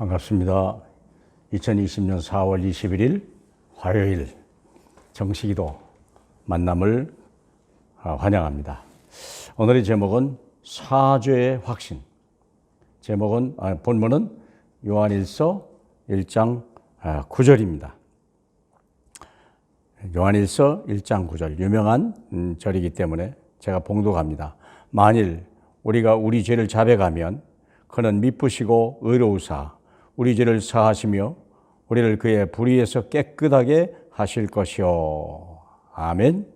반갑습니다. 2020년 4월 21일 화요일 정식기도 만남을 환영합니다. 오늘의 제목은 사죄의 확신. 본문은 요한일서 1장 9절입니다. 요한일서 1장 9절 유명한 절이기 때문에 제가 봉독합니다. 만일 우리가 우리 죄를 자백하면 그는 미쁘시고 의로우사 우리 죄를 사하시며 우리를 그의 불의에서 깨끗하게 하실 것이요. 아멘.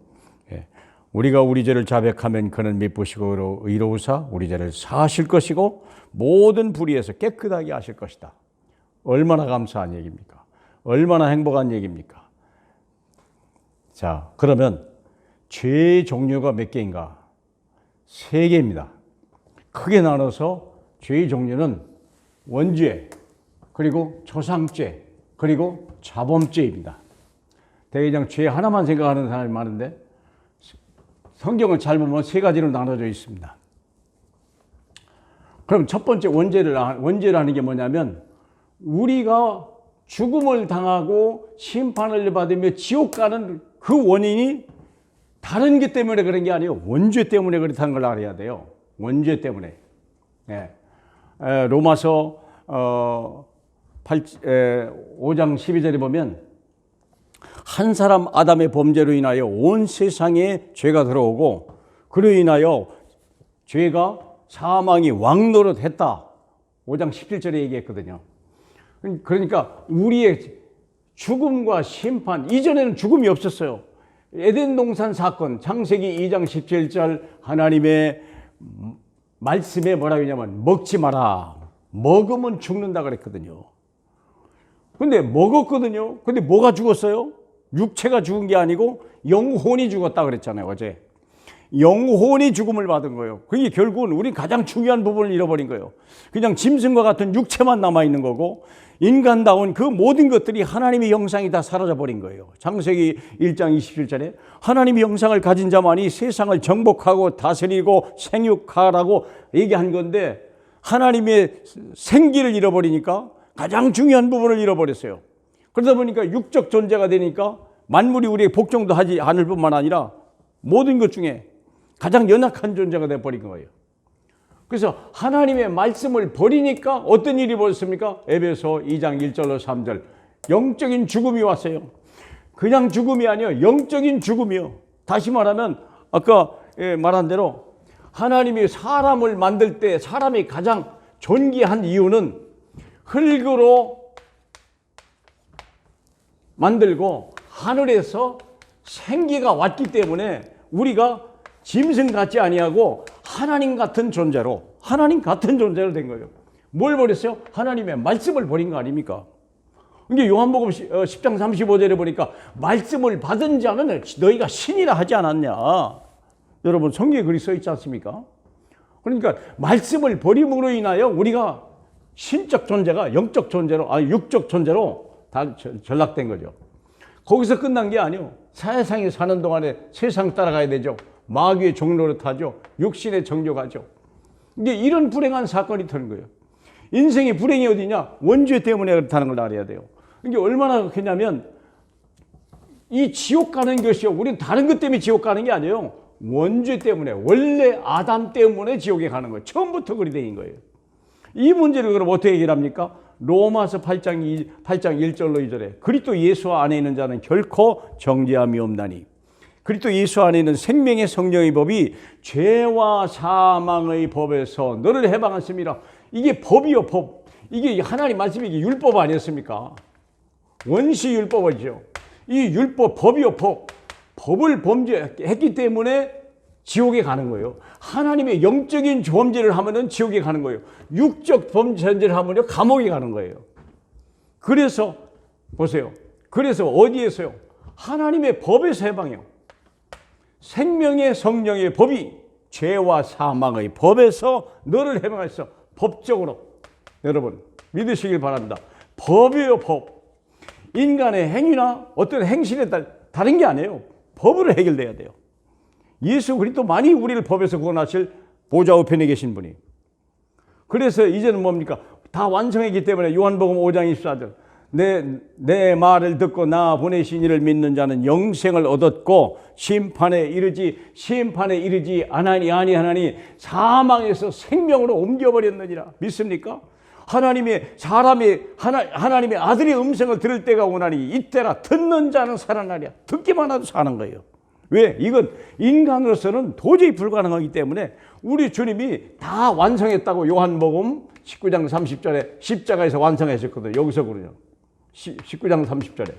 우리가 우리 죄를 자백하면 그는 미쁘시고 의로우사 우리 죄를 사하실 것이고 모든 불의에서 깨끗하게 하실 것이다. 얼마나 감사한 얘기입니까? 얼마나 행복한 얘기입니까? 자, 그러면 죄의 종류가 몇 개인가? 3개입니다. 크게 나눠서 죄의 종류는 원죄, 그리고 초상죄, 그리고 자범죄입니다. 대개장 죄 하나만 생각하는 사람이 많은데 성경을 잘 보면 3가지로 나눠져 있습니다. 그럼 첫 번째 원죄라는 게 뭐냐면 우리가 죽음을 당하고 심판을 받으며 지옥 가는 그 원인이 다른 게 때문에 그런 게 아니에요. 원죄 때문에 그렇다는 걸 알아야 돼요. 원죄 때문에. 로마서 5장 12절에 보면 한 사람 아담의 범죄로 인하여 온 세상에 죄가 들어오고 그로 인하여 죄가 사망이 왕노릇했다. 5장 17절에 얘기했거든요. 그러니까 우리의 죽음과 심판, 이전에는 죽음이 없었어요. 에덴 동산 사건, 창세기 2장 17절 하나님의 말씀에 뭐라고 했냐면 먹지 마라. 먹으면 죽는다 그랬거든요. 근데 먹었거든요. 근데 뭐가 죽었어요? 육체가 죽은 게 아니고 영혼이 죽었다 그랬잖아요, 어제. 영혼이 죽음을 받은 거예요. 그게 결국은 우리 가장 중요한 부분을 잃어버린 거예요. 그냥 짐승과 같은 육체만 남아있는 거고 인간다운 그 모든 것들이 하나님의 형상이 다 사라져버린 거예요. 창세기 1장 27절에 하나님의 형상을 가진 자만이 세상을 정복하고 다스리고 생육하라고 얘기한 건데 하나님의 생기를 잃어버리니까 가장 중요한 부분을 잃어버렸어요. 그러다 보니까 육적 존재가 되니까 만물이 우리의 복종도 하지 않을 뿐만 아니라 모든 것 중에 가장 연약한 존재가 되어버린 거예요. 그래서 하나님의 말씀을 버리니까 어떤 일이 벌어졌습니까? 에베소 2장 1절로 3절 영적인 죽음이 왔어요. 그냥 죽음이 아니에요. 영적인 죽음이요. 다시 말하면 아까 말한 대로 하나님이 사람을 만들 때 사람이 가장 존귀한 이유는 흙으로 만들고 하늘에서 생기가 왔기 때문에 우리가 짐승 같지 아니하고 하나님 같은 존재로 된 거예요. 뭘 버렸어요? 하나님의 말씀을 버린 거 아닙니까? 이게 요한복음 10장 35절에 보니까 말씀을 받은 자는 너희가 신이라 하지 않았냐. 여러분 성경에 그리 써 있지 않습니까? 그러니까 말씀을 버림으로 인하여 우리가 신적 존재가 영적 존재로 육적 존재로 다 전락된 거죠. 거기서 끝난 게 아니에요. 세상에 사는 동안에 세상 따라가야 되죠. 마귀의 종노릇하죠. 육신의 정욕하죠. 이게 이런 불행한 사건이 터는 거예요. 인생의 불행이 어디냐? 원죄 때문에 그렇다는 걸 알아야 돼요. 이게 얼마나 그렇냐면 이 지옥 가는 것이요. 우리는 다른 것 때문에 지옥 가는 게 아니에요. 원죄 때문에 원래 아담 때문에 지옥에 가는 거예요. 처음부터 그리 된 거예요. 이 문제를 그럼 어떻게 해결합니까? 로마서 8장 1절로 2절에 그리스도 예수 안에 있는 자는 결코 정죄함이 없나니 그리스도 예수 안에 있는 생명의 성령의 법이 죄와 사망의 법에서 너를 해방했습니다. 이게 법이요, 법. 이게 하나님 말씀이 이게 율법 아니었습니까? 원시 율법이죠. 이 율법, 법이요, 법. 법을 범죄했기 때문에 지옥에 가는 거예요. 하나님의 영적인 범죄를 하면은 지옥에 가는 거예요. 육적 범죄를 하면요 감옥에 가는 거예요. 그래서 보세요. 그래서 어디에서요? 하나님의 법에서 해방해요. 생명의 성령의 법이 죄와 사망의 법에서 너를 해방했어. 법적으로 여러분 믿으시길 바랍니다. 법이에요, 법. 인간의 행위나 어떤 행실에 다른 게 아니에요. 법으로 해결돼야 돼요. 예수 그리스도만이 우리를 법에서 구원하실 보좌 우편에 계신 분이. 그래서 이제는 뭡니까? 다 완성했기 때문에 요한복음 5장 24절 내 말을 듣고 나 보내신 이를 믿는 자는 영생을 얻었고 심판에 이르지 아니하나니 사망에서 생명으로 옮겨버렸느니라. 믿습니까? 하나님의 아들의 음성을 들을 때가 오나니 이때라. 듣는 자는 살아나리라. 듣기만 해도 사는 거예요. 왜? 이건 인간으로서는 도저히 불가능하기 때문에 우리 주님이 다 완성했다고 요한복음 19장 30절에 십자가에서 완성하셨거든요. 여기서 그러죠. 19장 30절에.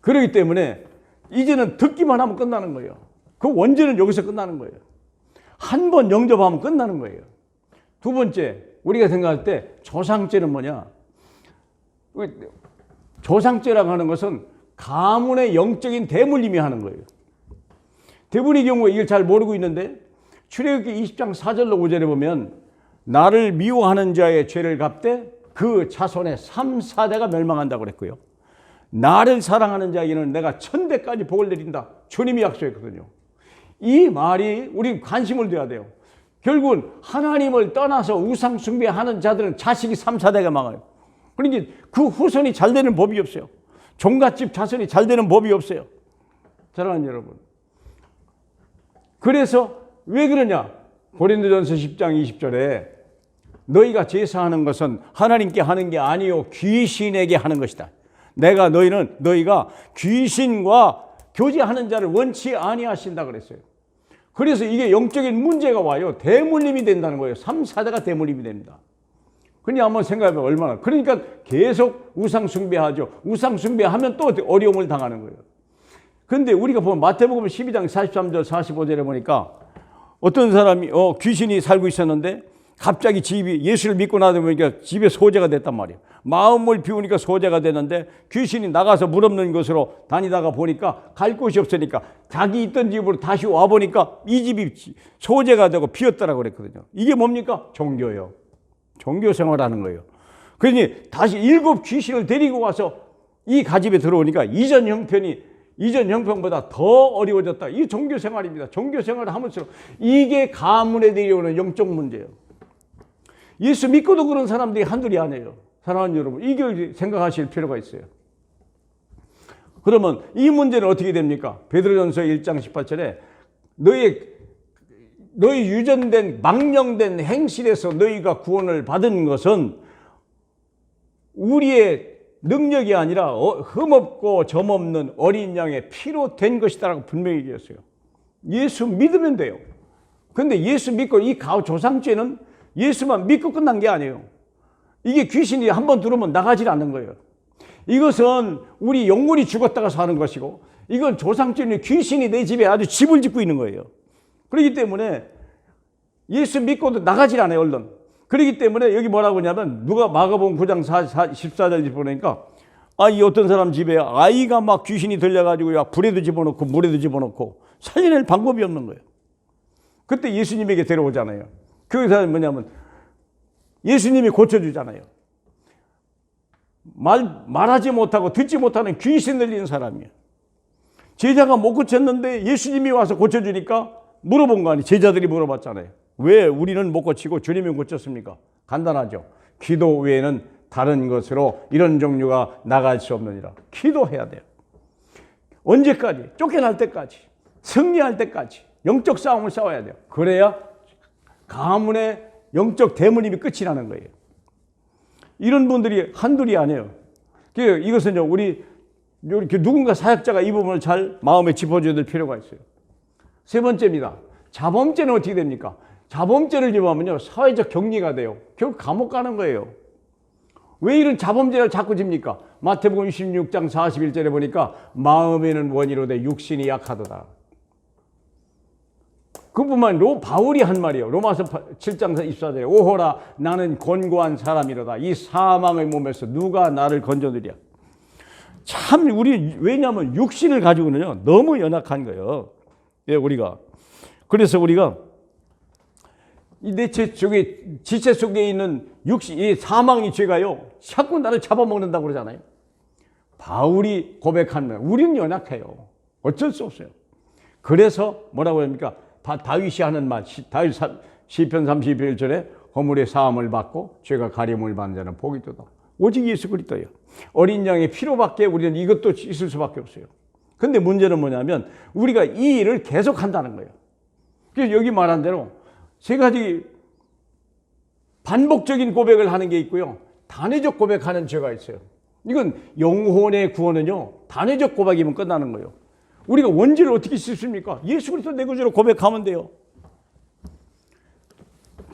그렇기 때문에 이제는 듣기만 하면 끝나는 거예요. 그 원죄는 여기서 끝나는 거예요. 한 번 영접하면 끝나는 거예요. 두 번째, 우리가 생각할 때 조상죄는 뭐냐? 조상죄라고 하는 것은 가문의 영적인 대물림이 하는 거예요. 대부분의 경우에 이걸 잘 모르고 있는데 출애굽기 20장 4절로 5절에 보면 나를 미워하는 자의 죄를 갚되 그 자손의 3, 4대가 멸망한다고 그랬고요. 나를 사랑하는 자에게는 내가 1000대까지 복을 내린다. 주님이 약속했거든요. 이 말이 우리 관심을 둬야 돼요. 결국은 하나님을 떠나서 우상 숭배하는 자들은 자식이 3, 4대가 망해요. 그러니까 그 후손이 잘 되는 법이 없어요. 종갓집 자손이 잘 되는 법이 없어요. 사랑하는 여러분. 그래서 왜 그러냐? 고린도전서 10장 20절에 너희가 제사하는 것은 하나님께 하는 게 아니요 귀신에게 하는 것이다. 너희가 귀신과 교제하는 자를 원치 아니하신다 그랬어요. 그래서 이게 영적인 문제가 와요. 대물림이 된다는 거예요. 3, 4대가 대물림이 됩니다. 그냥 한번 생각해보면 얼마나. 그러니까 계속 우상 숭배하죠. 우상 숭배하면 또 어려움을 당하는 거예요. 그런데 우리가 보면 마태복음 12장 43절 45절에 보니까 어떤 사람이 귀신이 살고 있었는데 갑자기 예수를 믿고 나다 보니까 집에 소재가 됐단 말이에요. 마음을 비우니까 소재가 됐는데 귀신이 나가서 물 없는 곳으로 다니다가 보니까 갈 곳이 없으니까 자기 있던 집으로 다시 와보니까 이 집이 소재가 되고 비었다라고 그랬거든요. 이게 뭡니까? 종교예요. 종교 생활하는 거예요. 그러니 다시 7 귀신을 데리고 와서 이 가집에 들어오니까 이전 형편보다 더 어려워졌다. 이게 종교 생활입니다. 종교 생활을 하면서 이게 가문에 내려오는 영적 문제예요. 예수 믿고도 그런 사람들이 한둘이 아니에요. 사랑하는 여러분, 이걸 생각하실 필요가 있어요. 그러면 이 문제는 어떻게 됩니까? 베드로전서 1장 18절에 너희 유전된 망령된 행실에서 너희가 구원을 받은 것은 우리의 능력이 아니라 흠없고 점없는 어린 양의 피로 된 것이다라고 분명히 얘기했어요. 예수 믿으면 돼요. 그런데 예수 믿고 이 조상죄는 예수만 믿고 끝난 게 아니에요. 이게 귀신이 한번 들어오면 나가질 않는 거예요. 이것은 우리 영혼이 죽었다가 사는 것이고 이건 조상죄는 귀신이 내 집에 아주 집을 짓고 있는 거예요. 그렇기 때문에 예수 믿고도 나가질 않아요. 얼른. 그렇기 때문에 여기 뭐라고 하냐면 누가 마가복음 9장 14절 보니까 이 어떤 사람 집에 아이가 막 귀신이 들려가지고 불에도 집어넣고 물에도 집어넣고 살려낼 방법이 없는 거예요. 그때 예수님에게 데려오잖아요. 그 사람이 뭐냐면 예수님이 고쳐주잖아요. 말하지 못하고 듣지 못하는 귀신 들리는 사람이에요. 제자가 못 고쳤는데 예수님이 와서 고쳐주니까 물어본 거 아니에요. 제자들이 물어봤잖아요. 왜 우리는 못 고치고 주님이 고쳤습니까? 간단하죠. 기도 외에는 다른 것으로 이런 종류가 나갈 수 없느니라. 기도해야 돼요. 언제까지? 쫓겨날 때까지. 승리할 때까지. 영적 싸움을 싸워야 돼요. 그래야 가문의 영적 대물림이 끝이 나는 거예요. 이런 분들이 한둘이 아니에요. 이것은 우리 누군가 사역자가 이 부분을 잘 마음에 짚어줘야 될 필요가 있어요. 세 번째입니다. 자범죄는 어떻게 됩니까? 자범죄를 집으면요 사회적 격리가 돼요. 결국 감옥 가는 거예요. 왜 이런 자범죄를 자꾸 집니까? 마태복음 16장 41절에 보니까 마음에는 원이로되 육신이 약하도다. 그뿐만 바울이 한 말이에요. 로마서 7장 24절에 오호라 나는 곤고한 사람이로다. 이 사망의 몸에서 누가 나를 건져드랴. 참 왜냐하면 육신을 가지고는요 너무 연약한 거예요. 우리가. 그래서 우리가 내 지체 속에 있는 이 사망의 죄가요 자꾸 나를 잡아먹는다고 그러잖아요. 바울이 고백한 말, 우리는 연약해요. 어쩔 수 없어요. 그래서 뭐라고 합니까? 다윗이 하는 말, 시편 32절에 허물의 사함을 받고 죄가 가림을 받는 자는 복이 있도다. 오직 예수 그리스도예요. 어린 양의 피로밖에 우리는 이것도 있을 수밖에 없어요. 근데 문제는 뭐냐면 우리가 이 일을 계속한다는 거예요. 그래서 여기 말한 대로 세 가지 반복적인 고백을 하는 게 있고요. 단회적 고백하는 죄가 있어요. 이건 영혼의 구원은요, 단회적 고백이면 끝나는 거예요. 우리가 원죄를 어떻게 씻습니까? 예수 그리스도 내 구주로 고백하면 돼요.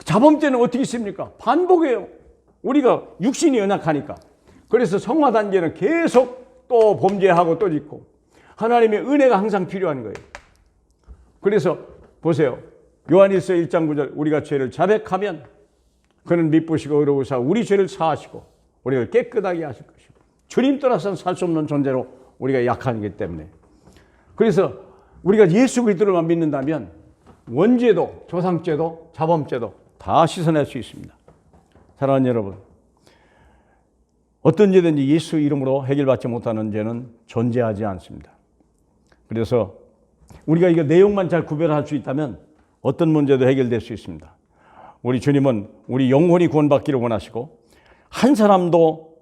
자범죄는 어떻게 씻습니까? 반복이에요. 우리가 육신이 연약하니까. 그래서 성화 단계는 계속 또 범죄하고 또 짓고 하나님의 은혜가 항상 필요한 거예요. 그래서 보세요. 요한일서 1장 9절 우리가 죄를 자백하면 그는 미쁘시고 의로우사 우리 죄를 사하시고 우리를 깨끗하게 하실 것이고 주님 떠나서는 살 수 없는 존재로 우리가 약하기 때문에 그래서 우리가 예수 그리스도를만 믿는다면 원죄도 조상죄도 자범죄도 다 씻어낼 수 있습니다. 사랑하는 여러분, 어떤 죄든지 예수 이름으로 해결받지 못하는 죄는 존재하지 않습니다. 그래서 우리가 이거 내용만 잘 구별할 수 있다면 어떤 문제도 해결될 수 있습니다. 우리 주님은 우리 영혼이 구원받기를 원하시고 한 사람도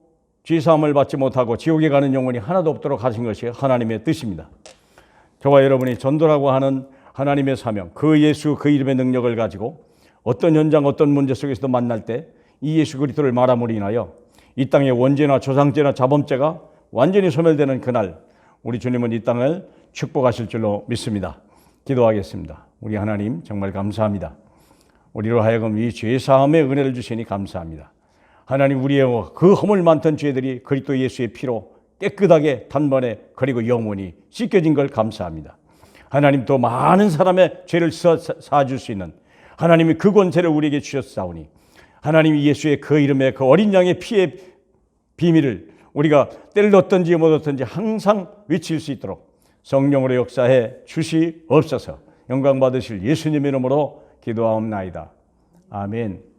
죄사함을 받지 못하고 지옥에 가는 영혼이 하나도 없도록 하신 것이 하나님의 뜻입니다. 저와 여러분이 전도라고 하는 하나님의 사명, 그 예수 그 이름의 능력을 가지고 어떤 현장 어떤 문제 속에서도 만날 때 이 예수 그리스도를 말함으로 인하여 이 땅의 원죄나 조상죄나 자범죄가 완전히 소멸되는 그날 우리 주님은 이 땅을 축복하실 줄로 믿습니다. 기도하겠습니다. 우리 하나님 정말 감사합니다. 우리로 하여금 이 죄사함의 은혜를 주시니 감사합니다. 하나님 우리의 그 허물 많던 죄들이 그리스도 예수의 피로 깨끗하게 단번에 그리고 영원히 씻겨진 걸 감사합니다. 하나님 또 많은 사람의 죄를 사줄 수 있는 하나님이 그 권세를 우리에게 주셨사오니 하나님이 예수의 그 이름에 그 어린 양의 피의 비밀을 우리가 때를 얻든지 못 얻든지 항상 외칠 수 있도록 성령으로 역사해 주시옵소서. 영광 받으실 예수님의 이름으로 기도하옵나이다. 아멘.